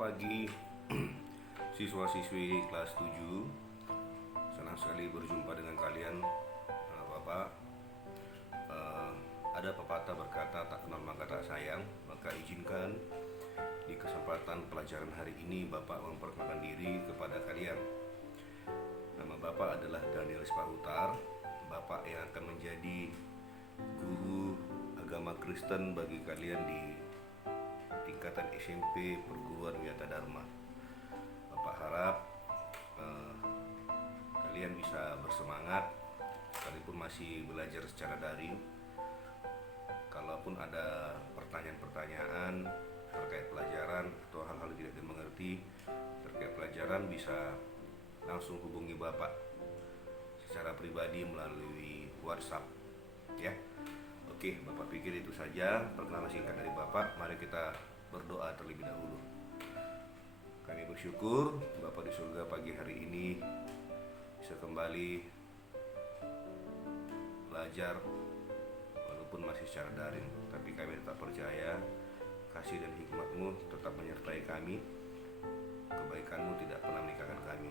pagi siswa-siswi kelas 7. Senang sekali berjumpa dengan kalian. Bapak, ada pepatah berkata tak kenal maka tak sayang. Maka izinkan di kesempatan pelajaran hari ini Bapak memperkenalkan diri kepada kalian. Nama Bapak adalah Daniel Spahutar. Bapak yang akan menjadi guru agama Kristen bagi kalian di tingkatan SMP Perguruan Wiyata Dharma. Bapak harap kalian bisa bersemangat sekalipun masih belajar secara daring. Kalaupun ada pertanyaan-pertanyaan terkait pelajaran atau hal-hal yang tidak dimengerti terkait pelajaran, bisa langsung hubungi Bapak secara pribadi melalui WhatsApp, ya. Oke, Bapak pikir itu saja perkenalan singkat dari Bapak. Mari kita berdoa terlebih dahulu. Kami bersyukur Bapak di surga pagi hari ini bisa kembali belajar walaupun masih secara daring, tapi kami tetap percaya kasih dan hikmat-Mu tetap menyertai kami. Kebaikan-Mu tidak pernah meninggalkan kami.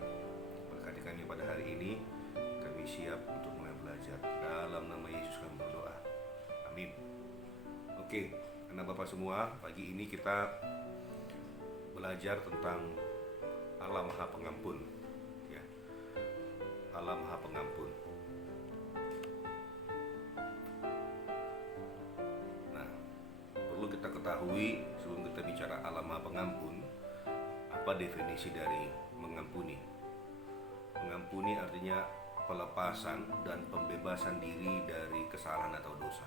Berkati kami pada hari ini. Kami siap untuk mulai belajar. Dalam nama Yesus kami berdoa. Amin. Oke, anak Bapak semua, pagi ini kita belajar tentang Allah Maha Pengampun, ya. Allah Maha Pengampun. Nah, perlu kita ketahui sebelum kita bicara Allah Maha Pengampun, apa definisi dari mengampuni. Mengampuni artinya pelepasan dan pembebasan diri dari kesalahan atau dosa.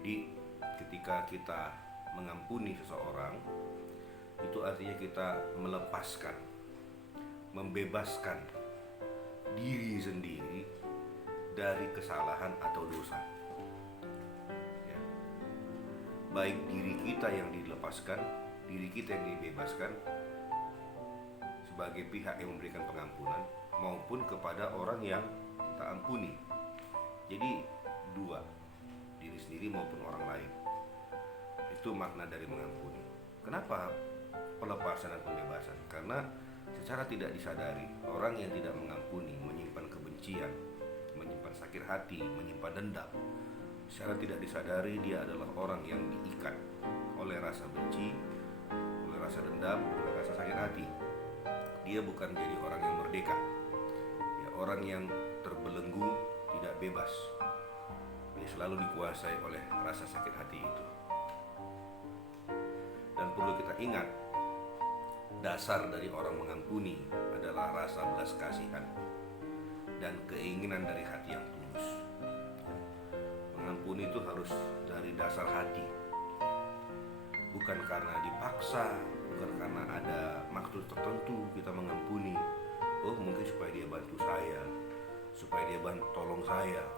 Jadi ketika kita mengampuni seseorang, itu artinya kita melepaskan, membebaskan diri sendiri dari kesalahan atau dosa, ya. Baik diri kita yang dilepaskan, diri kita yang dibebaskan sebagai pihak yang memberikan pengampunan, maupun kepada orang yang kita ampuni. Jadi dua, diri sendiri maupun orang lain. Itu makna dari mengampuni. Kenapa pelepasan dan pembebasan? Karena secara tidak disadari, orang yang tidak mengampuni menyimpan kebencian, menyimpan sakit hati, menyimpan dendam. Secara tidak disadari dia adalah orang yang diikat oleh rasa benci, oleh rasa dendam, oleh rasa sakit hati. Dia bukan jadi orang yang merdeka, ya, orang yang terbelenggu, tidak bebas. Dia selalu dikuasai oleh rasa sakit hati itu. Dan perlu kita ingat, dasar dari orang mengampuni adalah rasa belas kasihan dan keinginan dari hati yang tulus. Mengampuni itu harus dari dasar hati, bukan karena dipaksa, bukan karena ada maksud tertentu kita mengampuni. Oh, mungkin supaya dia bantu saya, supaya dia tolong saya,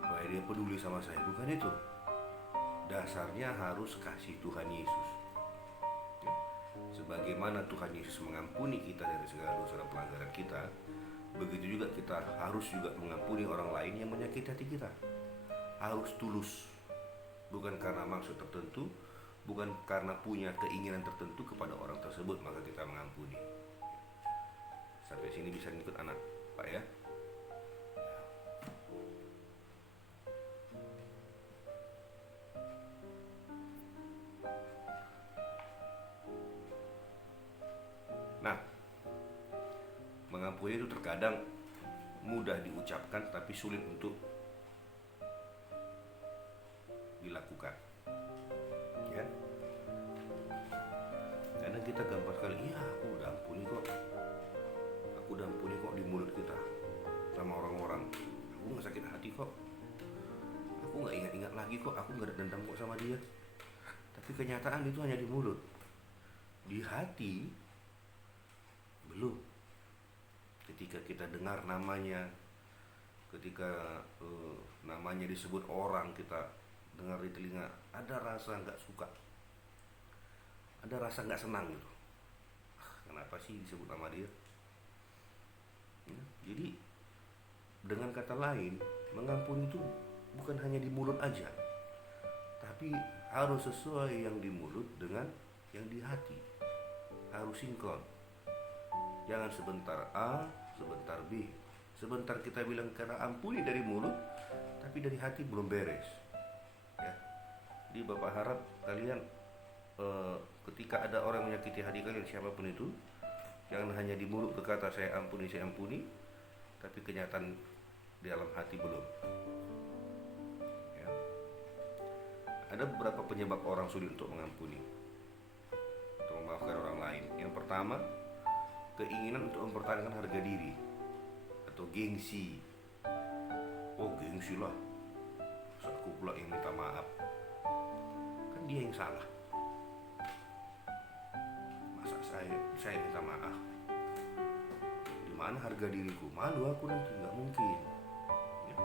supaya dia peduli sama saya. Bukan itu. Dasarnya harus kasih Tuhan Yesus, ya. Sebagaimana Tuhan Yesus mengampuni kita dari segala dosa dan pelanggaran kita, begitu juga kita harus juga mengampuni orang lain yang menyakiti hati kita. Harus tulus, bukan karena maksud tertentu, bukan karena punya keinginan tertentu kepada orang tersebut maka kita mengampuni. Sampai sini bisa ngikut anak Pak, ya? Nah, mengampuni itu terkadang mudah diucapkan tapi sulit untuk dilakukan, ya. Karena kita gampang sekali, iya aku udah ampuni kok di mulut kita sama orang-orang. Aku gak sakit hati kok, aku gak ingat-ingat lagi kok, aku gak ada dendam kok sama dia. Tapi kenyataan itu hanya di mulut, di hati belum. Ketika kita dengar namanya, ketika namanya disebut orang, kita dengar di telinga, ada rasa gak suka, ada rasa gak senang gitu. Kenapa sih disebut nama dia? Jadi dengan kata lain, mengampuni itu bukan hanya di mulut aja, tapi harus sesuai yang di mulut dengan yang di hati. Harus sinkron. Jangan sebentar A, sebentar B. Sebentar kita bilang kata ampuni dari mulut, tapi dari hati belum beres. Ya. Jadi Bapak harap kalian ketika ada orang menyakiti hati kalian, siapapun itu, jangan hanya di mulut berkata saya ampuni, tapi kenyataan di dalam hati belum. Ya. Ada beberapa penyebab orang sulit untuk mengampuni, untuk memaafkan orang lain. Yang pertama, keinginan untuk mempertahankan harga diri atau gengsi. Oh, gengsi lah, aku pula yang minta maaf. Kan dia yang salah. Masa saya minta maaf? Di mana harga diriku? Malu aku nanti, nggak mungkin. Ya.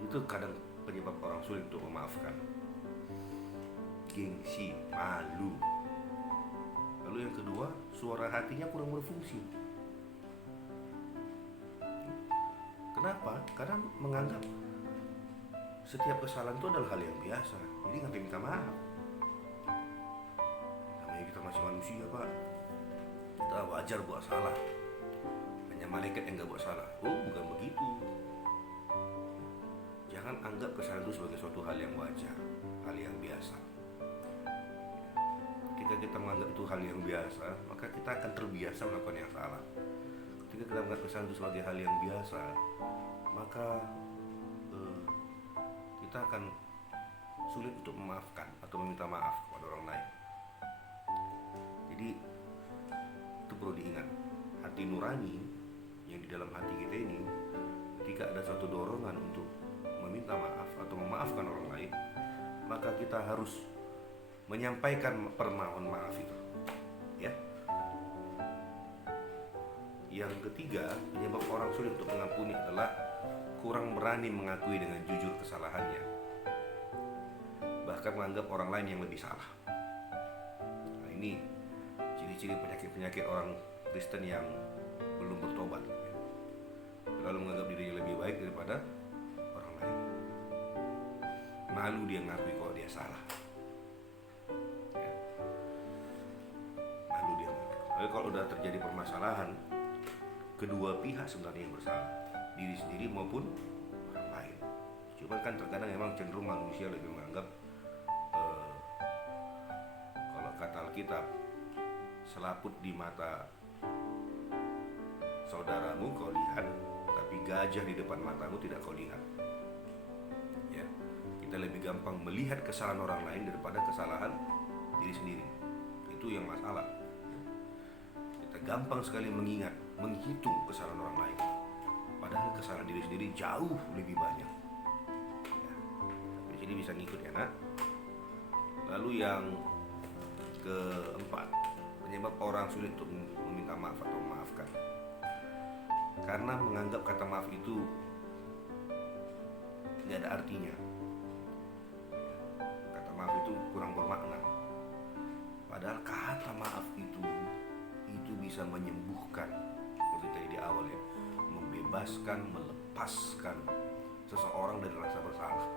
Itu kadang penyebab orang sulit untuk memaafkan. Gengsi, malu. Lalu yang kedua, suara hatinya kurang berfungsi. Kenapa? Karena menganggap setiap kesalahan itu adalah hal yang biasa. Jadi nggak minta maaf. Namanya kita masih manusia, Pak. Kita wajar buat salah. Hanya malaikat yang nggak buat salah. Oh, bukan begitu. Jangan anggap kesalahan itu sebagai suatu hal yang wajar, hal yang biasa. Ketika kita menganggap itu hal yang biasa, maka kita akan terbiasa melakukan yang salah. Ketika kita menganggap kesalahan itu sebagai hal yang biasa, maka kita akan sulit untuk memaafkan atau meminta maaf kepada orang lain. Jadi itu perlu diingat. Hati nurani yang di dalam hati kita ini, ketika ada suatu dorongan untuk meminta maaf atau memaafkan orang lain, maka kita harus menyampaikan permohonan maaf itu, ya. Yang ketiga, penyebab orang sulit untuk mengampuni adalah kurang berani mengakui dengan jujur kesalahannya, bahkan menganggap orang lain yang lebih salah. Nah, ini ciri-ciri penyakit orang Kristen yang belum bertobat, lalu menganggap dirinya lebih baik daripada orang lain. Malu dia mengakui kalau dia salah. Tapi kalau udah terjadi permasalahan, kedua pihak sebenarnya yang bersalah, diri sendiri maupun orang lain. Cuma kan terkadang memang cenderung manusia lebih menganggap kalau kata Alkitab, selaput di mata saudaramu kau lihat, tapi gajah di depan matamu tidak kau lihat. Ya, kita lebih gampang melihat kesalahan orang lain daripada kesalahan diri sendiri. Itu yang masalah. Gampang sekali mengingat, menghitung kesalahan orang lain, padahal kesalahan diri sendiri jauh lebih banyak. Ya, jadi bisa ngikut ya, nak. Lalu yang keempat, penyebab orang sulit untuk meminta maaf atau memaafkan, karena menganggap kata maaf itu nggak ada artinya. Kata maaf itu kurang bermakna, padahal kata maaf itu bisa menyembuhkan, seperti tadi di awal ya, membebaskan, melepaskan seseorang dari rasa bersalah.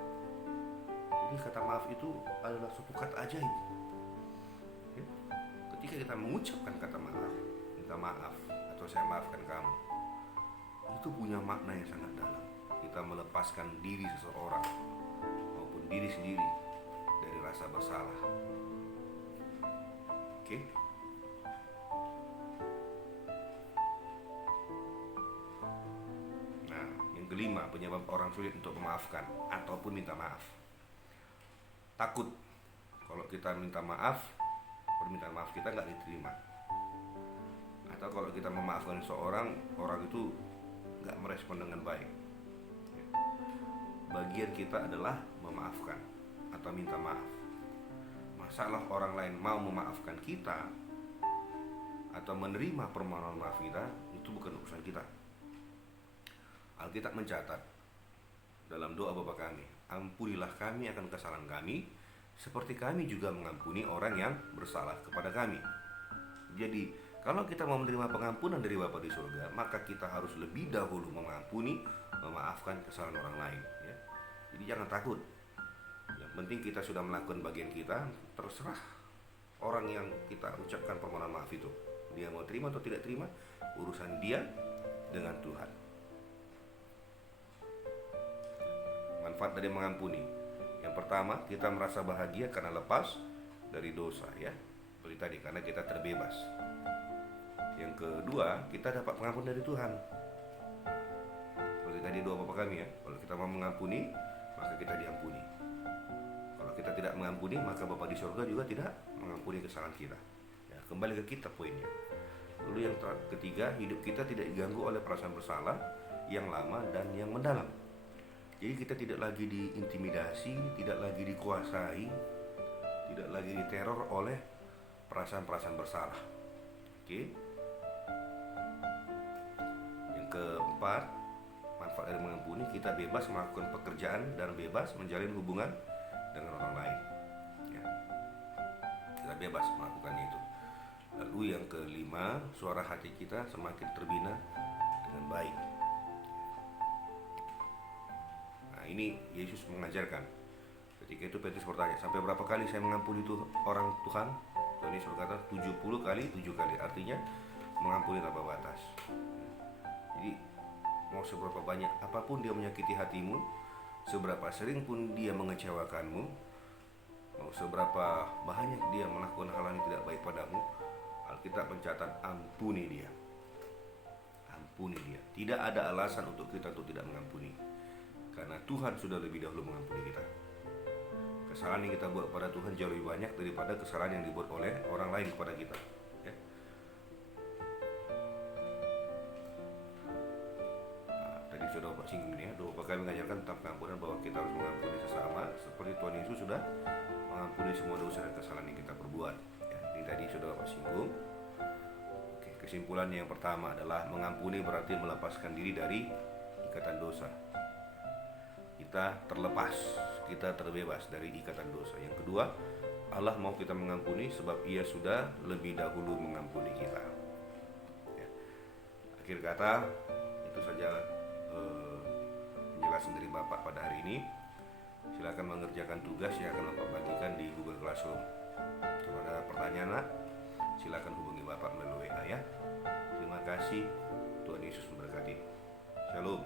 Jadi kata maaf itu adalah suatu kata ajaib. Ya? Ketika kita mengucapkan kata maaf, minta maaf atau saya maafkan kamu, itu punya makna yang sangat dalam. Kita melepaskan diri seseorang maupun diri sendiri dari rasa bersalah. Oke? Kelima, penyebab orang sulit untuk memaafkan ataupun minta maaf. Takut kalau kita minta maaf, permintaan maaf kita nggak diterima. Atau kalau kita memaafkan seseorang, orang itu nggak merespon dengan baik. Bagian kita adalah memaafkan atau minta maaf. Masalah orang lain mau memaafkan kita atau menerima permohonan maaf kita, itu bukan urusan kita. Alkitab mencatat dalam doa Bapa kami, ampunilah kami akan kesalahan kami, seperti kami juga mengampuni orang yang bersalah kepada kami. Jadi, kalau kita mau menerima pengampunan dari Bapa di surga, maka kita harus lebih dahulu mengampuni, memaafkan kesalahan orang lain. Ya. Jadi jangan takut. Yang penting kita sudah melakukan bagian kita, terserah orang yang kita ucapkan permohonan maaf itu. Dia mau terima atau tidak terima, urusan dia dengan Tuhan. Manfaat dari mengampuni. Yang pertama, kita merasa bahagia karena lepas dari dosa, ya. Seperti tadi, karena kita terbebas. Yang kedua, kita dapat pengampunan dari Tuhan. Seperti tadi doa Bapa kami, ya. Kalau kita mau mengampuni, maka kita diampuni. Kalau kita tidak mengampuni, maka Bapa di surga juga tidak mengampuni kesalahan kita. Ya, kembali ke kita poinnya. Lalu yang ketiga, hidup kita tidak diganggu oleh perasaan bersalah yang lama dan yang mendalam. Jadi kita tidak lagi diintimidasi, tidak lagi dikuasai, tidak lagi diteror oleh perasaan-perasaan bersalah. Oke. Yang keempat, manfaat dari mengampuni, kita bebas melakukan pekerjaan dan bebas menjalin hubungan dengan orang lain. Ya. Kita bebas melakukannya itu. Lalu yang kelima, suara hati kita semakin terbina dengan baik. Nah, ini Yesus mengajarkan. Ketika itu Petrus bertanya, sampai berapa kali saya mengampuni itu orang Tuhan? Tuhan Yesus berkata 70 kali 7 kali. Artinya mengampuni tanpa batas. Jadi mau seberapa banyak apapun dia menyakiti hatimu, seberapa sering pun dia mengecewakanmu, mau seberapa banyak dia melakukan hal yang tidak baik padamu, Alkitab mencatat ampuni dia. Ampuni dia. Tidak ada alasan untuk kita untuk tidak mengampuni. Karena Tuhan sudah lebih dahulu mengampuni kita. Kesalahan yang kita buat pada Tuhan jauh lebih banyak daripada kesalahan yang dibuat oleh orang lain kepada kita. Ya. Nah, tadi sudah Bapak singgung ini, ya. Doa kami mengajarkan tentang pengampunan, bahwa kita harus mengampuni sesama seperti Tuhan Yesus sudah mengampuni semua dosa dan kesalahan yang kita perbuat. Ya, ini tadi sudah Bapak singgung. Oke, kesimpulan yang pertama adalah mengampuni berarti melepaskan diri dari ikatan dosa. Kita terlepas, kita terbebas dari ikatan dosa. Yang kedua, Allah mau kita mengampuni sebab Ia sudah lebih dahulu mengampuni kita. Ya. Akhir kata, itu saja penjelasan dari Bapak pada hari ini. Silakan mengerjakan tugas yang akan Bapak bagikan di Google Classroom. Kalau ada pertanyaan, silakan hubungi Bapak melalui WA, ya. Terima kasih. Tuhan Yesus memberkati. Shalom.